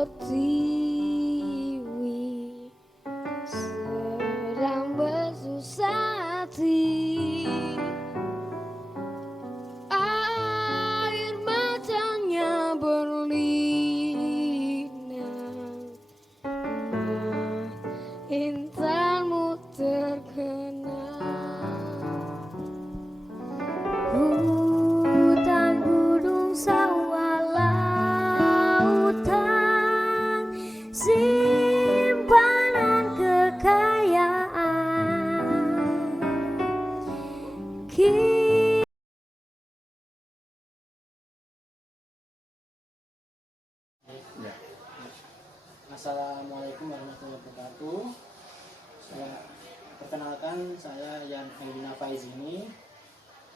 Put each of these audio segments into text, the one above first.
pertiwi sedang bersusah hati, air matanya berlinang, intanmu terkenang. Hutan, gunung, sawah, lautan, simpanan kekayaan. Assalamualaikum warahmatullahi wabarakatuh. Perkenalkan, saya Yan Elina Faizini,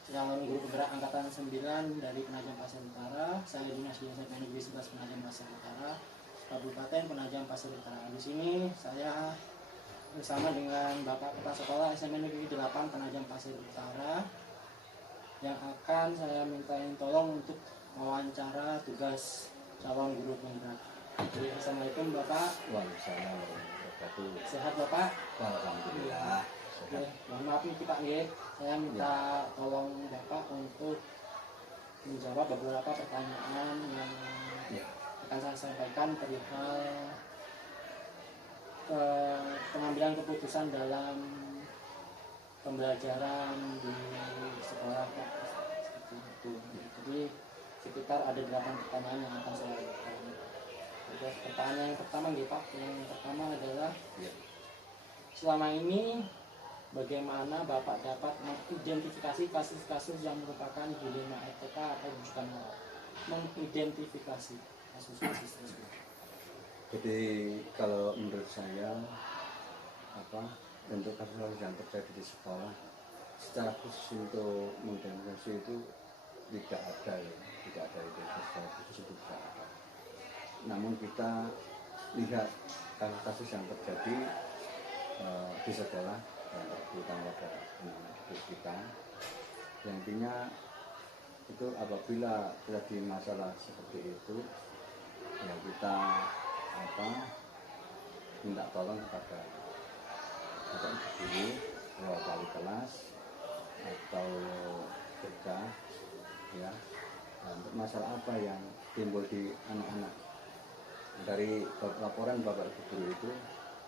calon guru penggerak angkatan 9 dari Penajam Pasir Utara. Saya dinas di SMP Negeri 11 Penajam Pasir Utara, Kabupaten Penajam Pasir Utara. Di sini saya bersama dengan Bapak Kepala Sekolah SMP Negeri 8 Penajam Pasir Utara yang akan saya mintain tolong untuk wawancara tugas calon guru penggerak. Jadi, Assalamualaikum Bapak. Waalaikumsalam warahmatullahi wabarakatuh. Sehat Bapak? Alhamdulillah. Oke, mohon maaf nih Pak nggih. Saya minta tolong Bapak untuk menjawab beberapa pertanyaan yang akan saya sampaikan perihal pengambilan keputusan dalam pembelajaran di sekolah Pak. Seperti itu. Jadi sekitar ada 8 pertanyaan yang akan saya lakukan. Pertanyaan yang pertama nih Pak, yang pertama adalah selama ini bagaimana Bapak dapat mengidentifikasi kasus-kasus yang merupakan dilema etika atau bukan moral? Mengidentifikasi kasus-kasus tersebut. Jadi kalau menurut saya untuk kasus yang terjadi di sekolah secara khusus untuk mengidentifikasi itu tidak ada identifikasi khusus itu tidak ada. Namun kita lihat kasus-kasus yang terjadi di sekolah yang terutama pada anak-anak kita, yang intinya itu apabila terjadi masalah seperti itu ya kita minta tolong kepada guru, wali kelas atau kerja ya, untuk masalah apa yang timbul di anak-anak. Dari laporan Bapak Ibu guru itu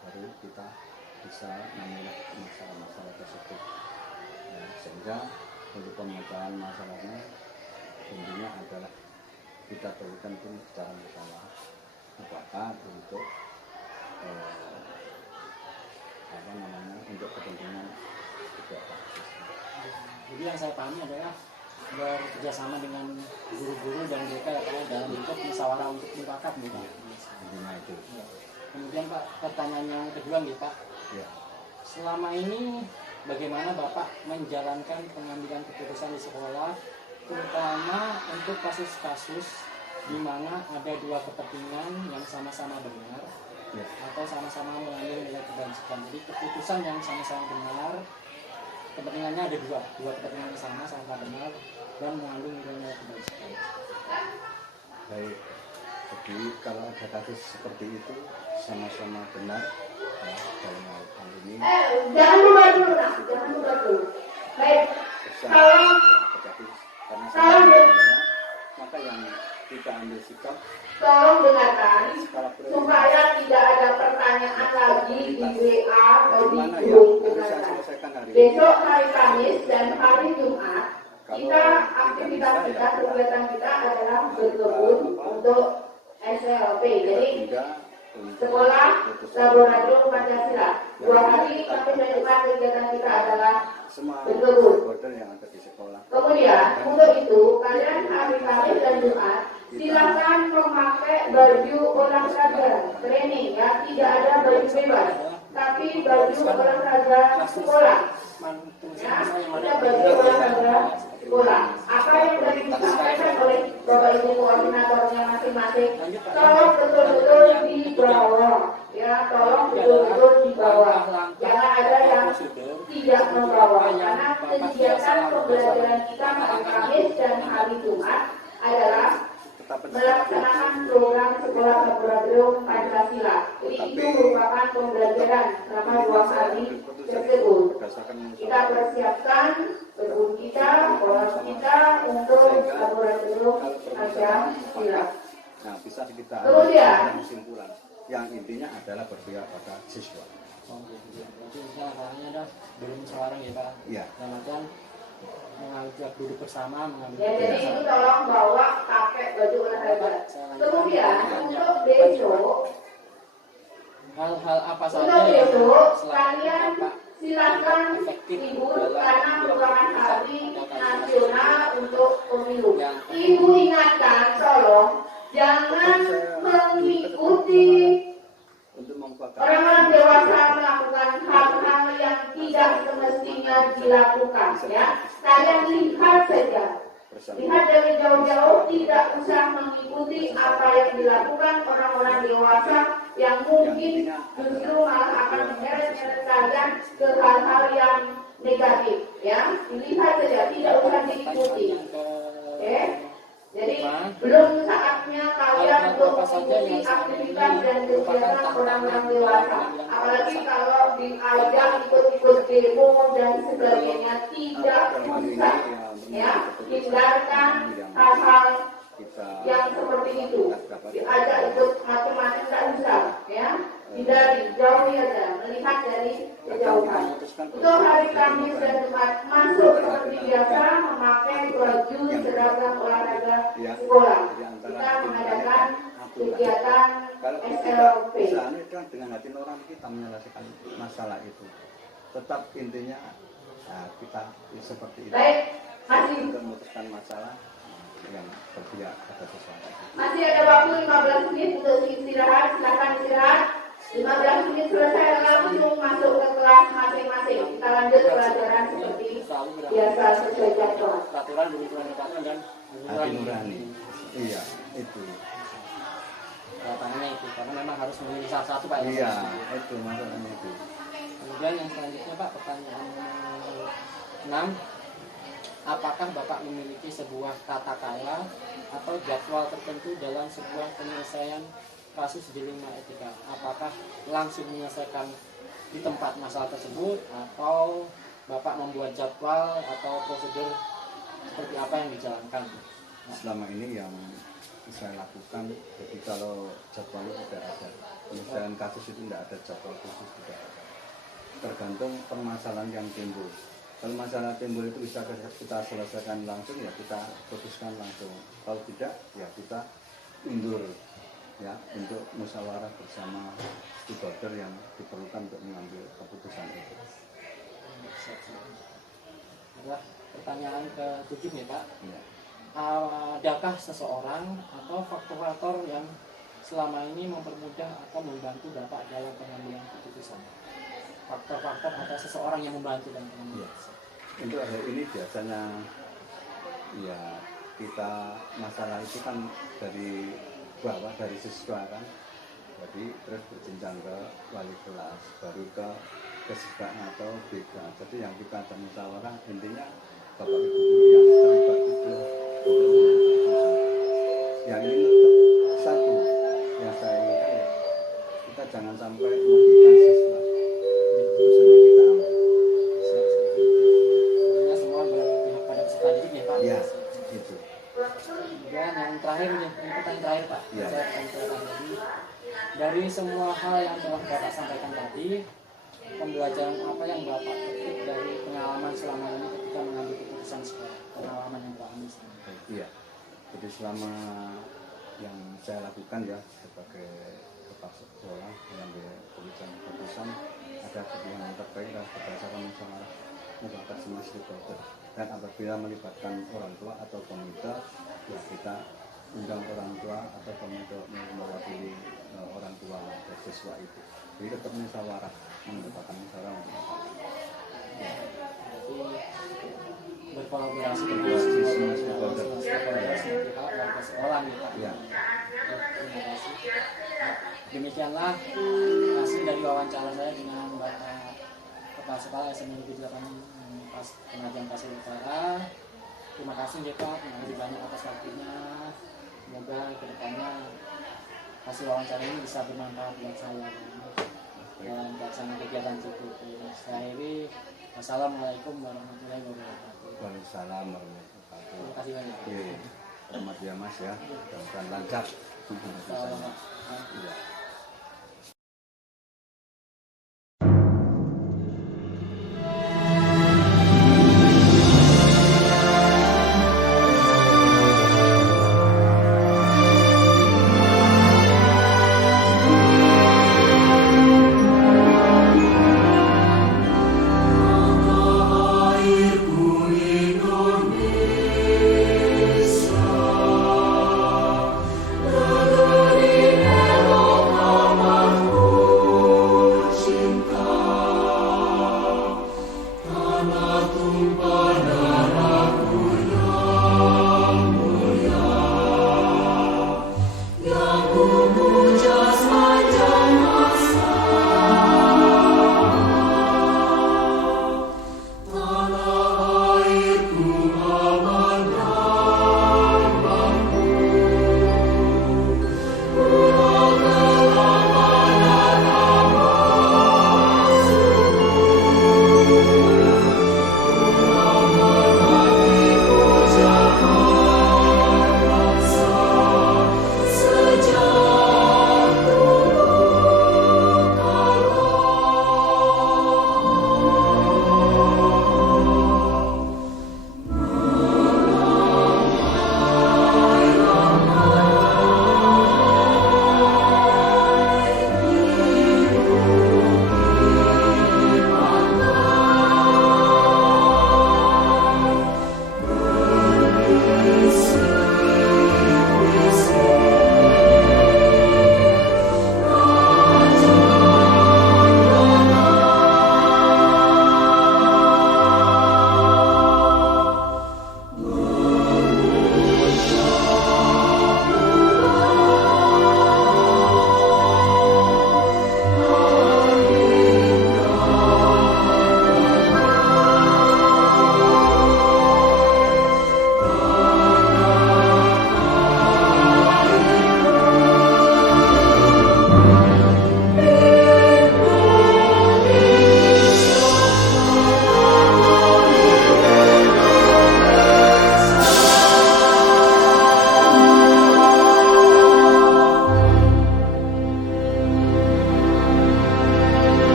baru kita bisa menilai masalah-masalah tersebut ya, sehingga untuk pemecahan masalahnya intinya adalah kita berikan pun secara masalah apakah untuk untuk kepentingan kedua partai. Jadi yang saya pahami adalah bekerjasama dengan guru-guru dan mereka dalam bentuk musyawarah untuk mufakat nih Pak. Intinya itu. Ya. Kemudian Pak, pertanyaan yang kedua nih Pak. Ya. Selama ini bagaimana Bapak menjalankan pengambilan keputusan di sekolah, terutama untuk kasus-kasus di mana ada dua kepentingan yang sama-sama benar atau sama-sama mengandung nilai kebajikan. Jadi keputusan yang sama-sama benar, kepentingannya ada dua kepentingan yang sama-sama benar dan mengandung nilai kebajikan. Baik. Jadi kalau ada kasus seperti itu sama-sama benar ya, dalam hal ini jangan lupa dulu. Baik. Kalau terjadi karena maka yang kita ambil sikap tolong dengarkan supaya tidak ada pertanyaan lagi di WA atau di grup. Besok hari Kamis dan hari Jumat kita aktivitas kita, kegiatan kita adalah berkebun untuk SLP. Jadi sekolah laboratorium Pancasila 2 hari sampai Jumat kegiatan kita adalah berkebun. Kemudian untuk itu kalian hari Kamis dan Jumat silakan memakai baju olahraga training ya, tidak ada baju bebas tapi baju olahraga sekolah ya, ada baju olahraga sekolah. Apa yang sudah disampaikan oleh Bapak Ibu koordinatornya masing-masing tolong betul-betul dibawa ya, tolong betul-betul dibawa, jangan ada yang tidak membawa, karena kegiatan pembelajaran kita hari Kamis dan hari Jumat adalah melaksanakan program sekolah laboratorium Pancasila. Jadi itu merupakan pembelajaran selama 2 hari tersebut. Kita persiapkan kebun kita, sekolah kita untuk laboratorium Pancasila. Nah, bisa kita Kemudian kesimpulan yang intinya adalah berpihak pada siswa. Oh, gitu. Berarti misalnya caranya ada belum seorang ya Pak. Iya. Dalam artian mengambil duduk bersama, mengambil ya, jadi itu tolong bawa pakai baju olahraga. Kemudian untuk besok, hal-hal apa saja untuk yang besok selama kalian Bapak silakan libur karena merupakan hari nasional untuk pemilu. Ibu ingatkan, tolong jangan mengikuti Untuk membuat orang-orang dewasa melakukan hal-hal yang tidak semestinya dilakukan. Ya, kalian lihat saja, lihat dari jauh-jauh, tidak usah mengikuti apa yang dilakukan orang-orang dewasa yang mungkin justru malah akan menyeret-nyeret kalian ke hal-hal yang negatif. Ya, dilihat saja, tidak usah diikuti. Oke? Jadi belum saatnya kalian untuk mengikuti aktivitas dan kegiatan orang-orang dewasa. Apalagi kalau diajak ikut-ikut demo dan sebagainya, tidak usah. Ya, hindarkan hal-hal yang seperti itu. Diajak ikut macam-macam tak usah. Ya, hindari, jauhi aja, melihat dari kejauhan. Untuk hari Kamis dan Jumat masuk seperti biasa memakai baju seragam olahraga sekolah. Kita mengadakan kegiatan SLP. Misalnya kan dengan hati nurani kita menyelesaikan masalah itu. Tetap intinya kita seperti itu. Baik, masih Untuk memutuskan masalah yang berpihak pada sesuatu. masih ada waktu 15 menit untuk istirahat. Silakan istirahat. 15 menit selesai langsung masuk ke kelas masing-masing. Kita lanjut pelajaran seperti biasa sesuai jadwal. peraturan dan Hati nurani. Iya, itu. kelihatannya itu karena memang harus memilih salah satu Pak. Ya? Iya, itu masalahnya itu. Kemudian yang selanjutnya Pak, pertanyaan 6, apakah Bapak memiliki sebuah kata kaya atau jadwal tertentu dalam sebuah penyelesaian kasus di lingkungan etika? Apakah langsung menyelesaikan di tempat masalah tersebut atau Bapak membuat jadwal atau prosedur seperti apa yang dijalankan? Selama ini yang saya lakukan, jadi kalau jadwal itu tidak ada, penyelesaian kasus itu tidak ada jadwal khusus, tidak ada. Tergantung permasalahan yang timbul. Kalau masalah timbul itu bisa kita selesaikan langsung, ya kita putuskan langsung. Kalau tidak, ya kita undur, ya, untuk musyawarah bersama stakeholder yang diperlukan untuk mengambil keputusan itu. Adalah pertanyaan ke-7 ya Pak. Ya. Adakah seseorang atau faktor-faktor yang selama ini mempermudah atau membantu Bapak dalam pengambilan keputusan? Faktor-faktor atau seseorang yang membantu dalam pengambilan keputusan? Untuk hal ini biasanya ya kita masalah itu kan dari bawah, dari siswa kan, jadi terus berjenjang ke wali kelas, baru ke siswa atau BK. Jadi yang kita ada musyawarah, intinya bapak ibu guru yang terlibat itu yang ini tetap satu yang saya inginkan, ya kita jangan sampai merugikan siswa keputusan yang kita ambil. Sebenarnya semua berpihak pada peserta didik ya Pak. Ya, itu. Kemudian yang terakhir nih, ini pertanyaan terakhir Pak. Ya. Saya akan tanya tadi, dari semua hal yang telah Bapak sampaikan tadi, pembelajaran apa yang Bapak petik dari pengalaman selama ini ketika mengambil keputusan sekolah? Pengalaman yang Bapak ambil selama ini. Iya. Jadi selama yang saya lakukan ya sebagai kepala sekolah mengambil keputusan ada yang terbaik dan berdasarkan musyawarah mufakat semua stakeholder, dan apabila melibatkan orang tua atau komite, ya kita undang orang tua atau komite mewakili orang tua dan siswa itu. Jadi tetap musyawarah, mendapatkan musyawarah untuk apa? Ya. Berkolaborasi Dengan dengan semua stakeholder. warga sekolah nih Pak. Ya. Terima kasih. Demikianlah hasil dari wawancara saya dengan Bapak Kepala Sekolah SMA Negeri 8 Penajam Pasir Utara. Terima kasih Pak, terima kasih banyak atas waktunya. semoga kedepannya hasil wawancara ini bisa bermanfaat buat saya dan pelaksanaan kegiatan cukup. Saya akhiri, wassalamualaikum warahmatullahi wabarakatuh. Waalaikumsalam warahmatullahi wabarakatuh. Terima kasih banyak. Oke, selamat ya Mas ya, mudah-mudahan lancar. Selamat. Iya.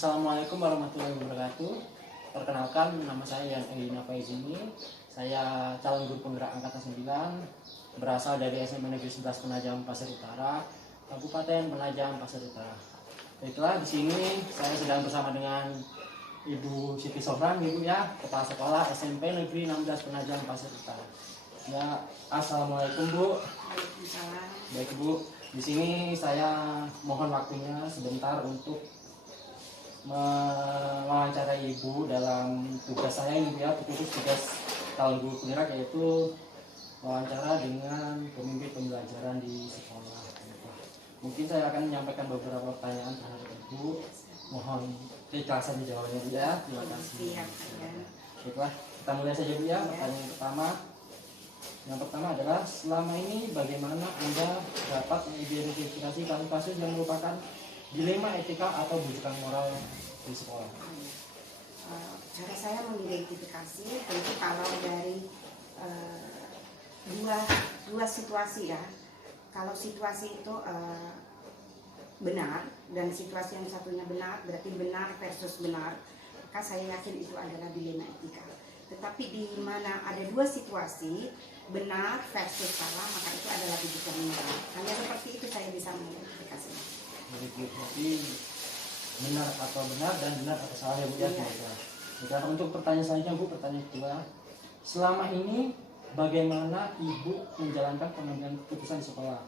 Assalamualaikum warahmatullahi wabarakatuh. Perkenalkan, nama saya Yan Elina Faizini. Saya calon guru penggerak angkatan 9, berasal dari SMP Negeri 11 Penajam Pasir Utara, Kabupaten Penajam Pasir Utara. Baiklah, di sini saya sedang bersama dengan Ibu Siti Sofran, Ibu ya, Kepala Sekolah SMP Negeri 16 Penajam Pasir Utara. Ya, assalamualaikum Bu. Waalaikumsalam. Baik Bu, di sini saya mohon waktunya sebentar untuk mewawancarai Ibu dalam tugas saya ini ya, khusus tugas calon guru penggerak, yaitu wawancara dengan pemimpin pembelajaran di sekolah. Mungkin saya akan menyampaikan beberapa pertanyaan terhadap Ibu. Mohon keikhlasan dijawabnya Bu ya. Terima kasih. Siap, ya. Baiklah, kita mulai saja Bu ya. Pertanyaan yang pertama adalah, selama ini bagaimana Anda dapat mengidentifikasi kasus-kasus yang merupakan dilema etika atau bujukan moral di sekolah? Cara saya mengidentifikasi tentu kalau dari dua situasi ya. Kalau situasi itu benar dan situasi yang satunya benar, berarti benar versus benar, maka saya yakin itu adalah dilema etika. Tetapi di mana ada dua situasi benar versus salah, maka itu adalah bujukan moral. Hanya seperti itu saya bisa mengidentifikasi. Jadi benar atau benar dan benar atau salah ya Bu ya. Iya. Dan untuk pertanyaan selanjutnya Bu, pertanyaan kedua, selama ini bagaimana Ibu menjalankan pengambilan keputusan di sekolah,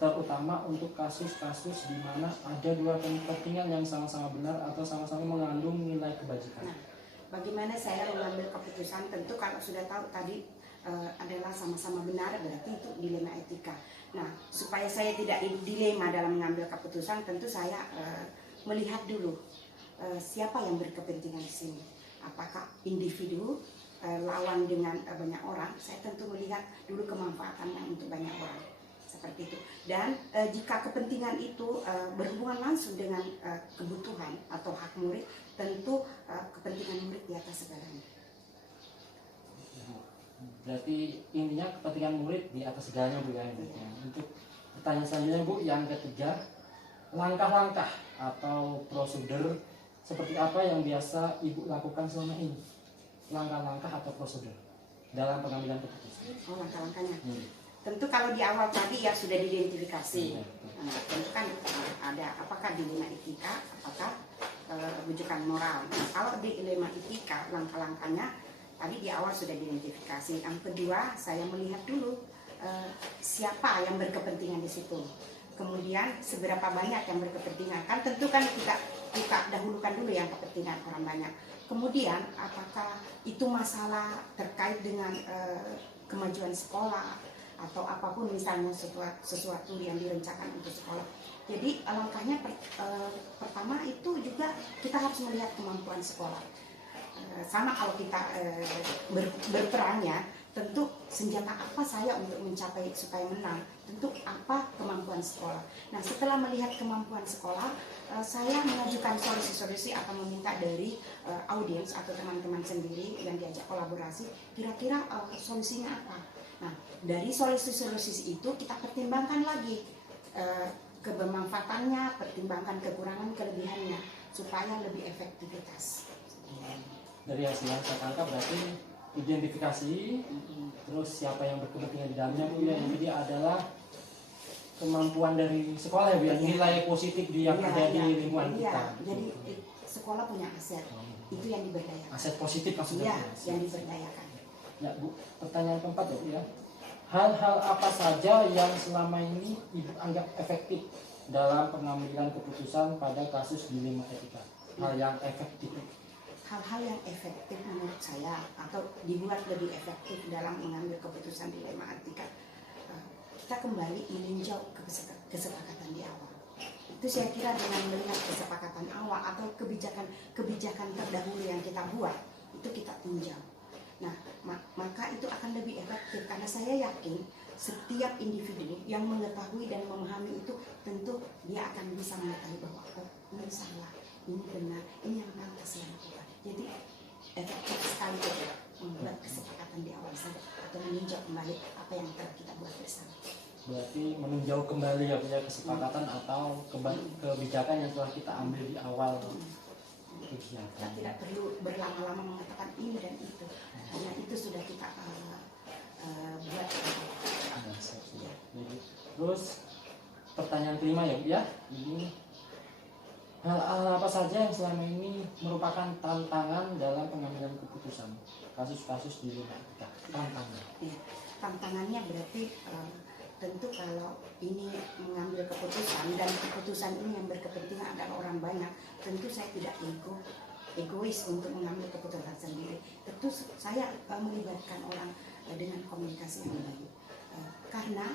terutama untuk kasus-kasus di mana ada dua kepentingan yang sama-sama benar atau sama-sama mengandung nilai kebajikan? Nah, bagaimana saya mengambil keputusan, tentu kalau sudah tahu tadi adalah sama-sama benar, berarti itu dilema etika. Nah, supaya saya tidak dilema dalam mengambil keputusan, tentu saya melihat dulu siapa yang berkepentingan di sini. Apakah individu lawan dengan banyak orang? Saya tentu melihat dulu kemanfaatannya untuk banyak orang, seperti itu. Dan jika kepentingan itu berhubungan langsung dengan kebutuhan atau hak murid, tentu kepentingan murid di atas segalanya. Berarti intinya kepentingan murid di atas segalanya Bu ya. Untuk pertanyaan selanjutnya Bu, yang ketiga, langkah-langkah atau prosedur seperti apa yang biasa Ibu lakukan selama ini? Langkah-langkah atau prosedur dalam pengambilan keputusan? Oh, langkah-langkahnya. Tentu kalau di awal tadi ya sudah diidentifikasi. Nah, tentu kan ada apakah dilema etika, apakah rujukan moral. Nah, kalau di dilema etika, langkah-langkahnya tadi di awal sudah diidentifikasi. Yang kedua, saya melihat dulu siapa yang berkepentingan di situ. Kemudian seberapa banyak yang berkepentingan. Kan tentu kan kita dahulukan dulu yang kepentingan orang banyak. Kemudian apakah itu masalah terkait dengan kemajuan sekolah atau apapun misalnya sesuatu yang direncanakan untuk sekolah. Jadi langkahnya pertama itu juga kita harus melihat kemampuan sekolah. Sama kalau kita berperannya, tentu senjata apa saya untuk mencapai supaya menang, tentu apa kemampuan sekolah. Nah, setelah melihat kemampuan sekolah, saya mengajukan solusi-solusi atau meminta dari audiens atau teman-teman sendiri yang diajak kolaborasi, kira-kira solusinya apa. Nah, dari solusi-solusi itu kita pertimbangkan lagi kebermanfaatannya, pertimbangkan kekurangan kelebihannya supaya lebih efektivitas. Dari hasil yang saya tangkap berarti identifikasi, terus siapa yang berkepentingan di dalamnya Bu ya. Yang kedua adalah kemampuan dari sekolah ya Bu ya, nilai positif yang ada di lingkungan kita. Jadi sekolah punya aset, itu yang diberdayakan. Aset positif maksudnya. Yang diberdayakan. Ya Bu, pertanyaan keempat ya Bu ya. Hal-hal apa saja yang selama ini Ibu anggap efektif dalam pengambilan keputusan pada kasus dilema etika? Hal yang efektif. Hal-hal yang efektif menurut saya atau dibuat lebih efektif dalam mengambil keputusan dilema etika, kita kembali meninjau kesepakatan di awal. Itu saya kira dengan melihat kesepakatan awal atau kebijakan terdahulu yang kita buat, itu kita tinjau. Nah, maka itu akan lebih efektif karena saya yakin setiap individu yang mengetahui dan memahami itu tentu dia akan bisa mengetahui bahwa ini salah, ini benar, ini yang pantas saya lakukan. Jadi efektif sekali itu membuat kesepakatan di awal saja atau meninjau kembali apa yang telah kita buat bersama. Berarti meninjau kembali ya punya kesepakatan atau kebijakan yang telah kita ambil di awal kegiatan. Kita tidak perlu berlama-lama mengatakan ini dan itu, karena itu sudah kita buat. Terus pertanyaan kelima ya Bu ya, ini hal apa saja yang selama ini merupakan tantangan dalam pengambilan keputusan kasus-kasus di lingkungan kita? Tantangan. Ya, tantangannya berarti tentu kalau ini mengambil keputusan dan keputusan ini yang berkepentingan adalah orang banyak, tentu saya tidak egois untuk mengambil keputusan sendiri. Tentu saya melibatkan orang dengan komunikasi yang baik, karena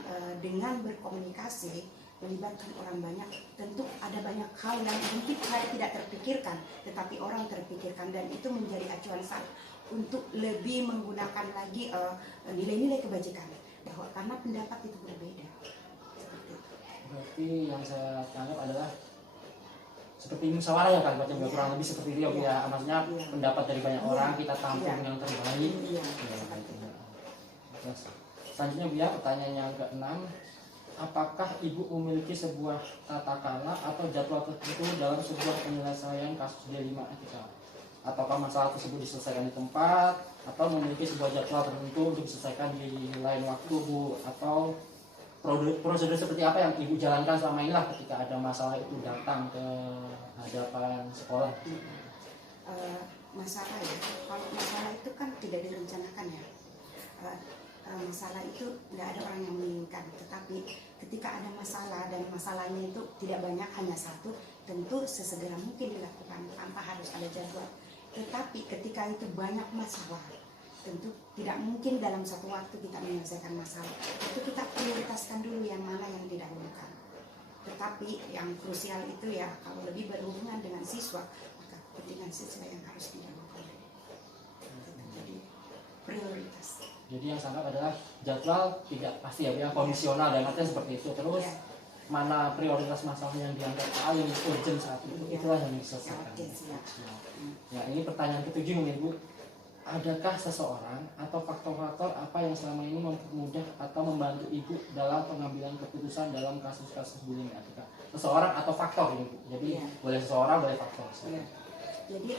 dengan berkomunikasi melibatkan orang banyak, tentu ada banyak hal yang mungkin saya tidak terpikirkan, tetapi orang terpikirkan dan itu menjadi acuan saya untuk lebih menggunakan lagi nilai-nilai kebajikan, bahwa karena pendapat itu berbeda. Berarti yang saya tangkap adalah seperti musyawarah ya kan, baca kurang lebih seperti itu ya, maksudnya pendapat dari banyak orang kita tampung yang terbaik. Selanjutnya Bu ya, pertanyaan yang keenam. Apakah Ibu memiliki sebuah tata cara atau jadwal tertentu dalam sebuah penyelesaian kasus dilema etika? Ataukah masalah tersebut diselesaikan di tempat, atau memiliki sebuah jadwal tertentu untuk diselesaikan di lain waktu Bu? Atau prosedur seperti apa yang Ibu jalankan selama inilah ketika ada masalah itu datang ke hadapan sekolah? Masalah ya, kalau masalah itu kan tidak direncanakan ya. Masalah itu tidak ada orang yang menginginkan, tetapi ketika ada masalah dan masalahnya itu tidak banyak, hanya satu, tentu sesegera mungkin dilakukan tanpa harus ada jadwal. Tetapi ketika itu banyak masalah, tentu tidak mungkin dalam satu waktu kita menyelesaikan masalah. Itu kita prioritaskan dulu yang mana yang didahulukan. Tetapi yang krusial itu ya, kalau lebih berhubungan dengan siswa, maka kepentingan siswa yang harus dilakukan. Jadi prioritas. Jadi yang sangat adalah jadwal tidak pasti ya, yang kondisional dan artinya seperti itu. Terus Ya. mana prioritas masalah yang dianggap paling urgent saat itu, Ya. itulah yang diselesaikan. Oke, siap. Ya, ini pertanyaan ketujuh mungkin Bu. Adakah seseorang atau faktor-faktor apa yang selama ini mempermudah atau membantu Ibu dalam pengambilan keputusan dalam kasus-kasus bullying etika? Seseorang atau faktor ini Bu. Jadi Ya. boleh seseorang, boleh faktor. Ya. Jadi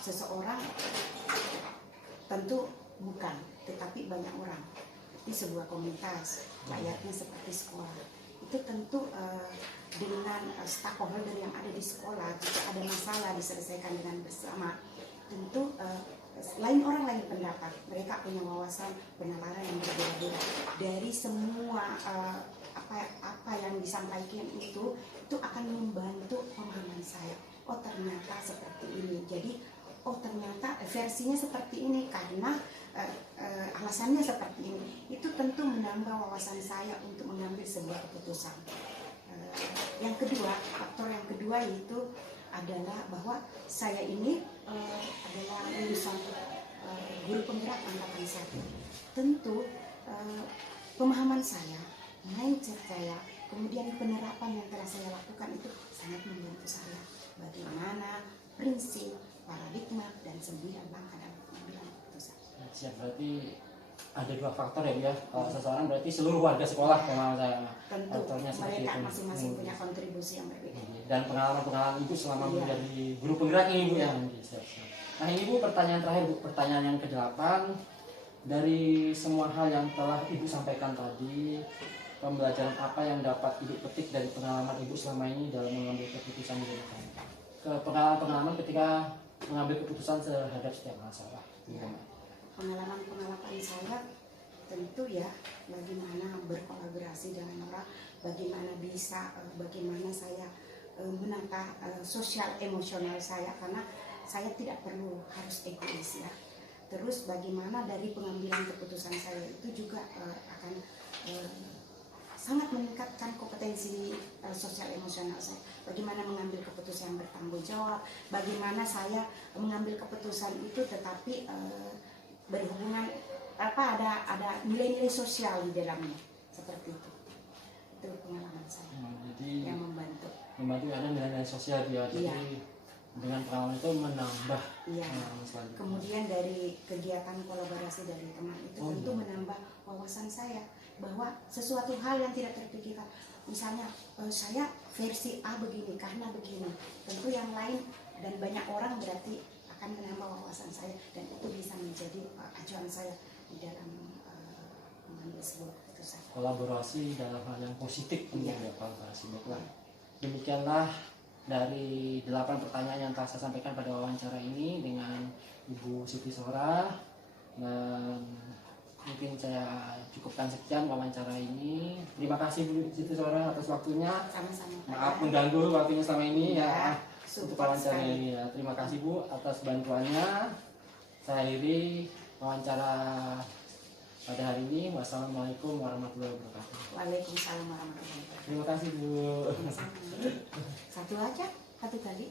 seseorang tentu bukan, tetapi banyak orang di sebuah komunitas, layaknya seperti sekolah. Itu tentu dengan stakeholder yang ada di sekolah, jika ada masalah diselesaikan dengan bersama, tentu lain orang lain pendapat, mereka punya wawasan penalaran yang berbeda-beda dari semua apa yang disampaikan itu akan membantu pemahaman saya. Oh ternyata seperti ini, jadi oh ternyata versinya seperti ini karena alasannya seperti ini. Itu tentu menambah wawasan saya untuk mengambil sebuah keputusan. Yang kedua, faktor yang kedua itu adalah bahwa saya ini adalah lulusan guru penggerak angkatan 1. Tentu pemahaman saya, mindset saya, kemudian penerapan yang telah saya lakukan itu sangat membantu saya. Bagaimana prinsip, paradigma, dan 9 langkah dalam pengambilan keputusan. Siap, berarti ada dua faktor ya Bu ya. Kalau seseorang berarti seluruh warga sekolah pengalaman saya. Tentu Faktornya seperti mereka itu. masing-masing punya kontribusi yang berbeda. Dan pengalaman-pengalaman Ibu selama Iya. menjadi guru penggerak ini Bu ya. Siap. Nah ini Bu, pertanyaan terakhir Bu, pertanyaan yang ke-8. Dari semua hal yang telah Ibu sampaikan tadi, pembelajaran apa yang dapat Ibu petik dari pengalaman Ibu selama ini dalam mengambil keputusan di dalam pengalaman ketika mengambil keputusan terhadap setiap masalah? Ya. Pengalaman saya tentu ya bagaimana berkolaborasi dengan orang, bagaimana saya menata sosial emosional saya, karena saya tidak perlu harus egois ya. Terus bagaimana dari pengambilan keputusan saya itu juga akan sangat meningkatkan kompetensi sosial emosional saya. Bagaimana mengambil keputusan yang bertanggung jawab, bagaimana saya mengambil keputusan itu tetapi berhubungan ada nilai-nilai sosial di dalamnya, seperti itu. Itu pengalaman saya Jadi yang membantu. ada nilai-nilai sosial dia. Jadi Iya. dengan pengalaman itu menambah Iya. pengalaman selanjutnya. Kemudian dari kegiatan kolaborasi dari teman itu Oh, tentu iya. menambah wawasan saya bahwa sesuatu hal yang tidak terpikirkan, misalnya saya versi A begini karena begini, tentu yang lain dan banyak orang berarti akan menambah wawasan saya, dan itu bisa menjadi acuan saya di dalam mengambil sebuah keputusan. Kolaborasi dalam hal yang positif Iya. ya kolaborasi. Baiklah. Demikianlah dari 8 pertanyaan yang telah saya sampaikan pada wawancara ini dengan Ibu Siti Sora, dan mungkin saya cukupkan sekian wawancara ini. Terima kasih Bu Siti Sora atas waktunya. Sama-sama. Maaf mengganggu waktunya selama ini ya, untuk support wawancara sekali. ini ya. Terima kasih Bu atas bantuannya. Saya akhiri wawancara pada hari ini. Wassalamualaikum warahmatullahi wabarakatuh. Waalaikumsalam warahmatullahi wabarakatuh. Terima kasih Bu. Sama-sama. Satu aja, satu kali.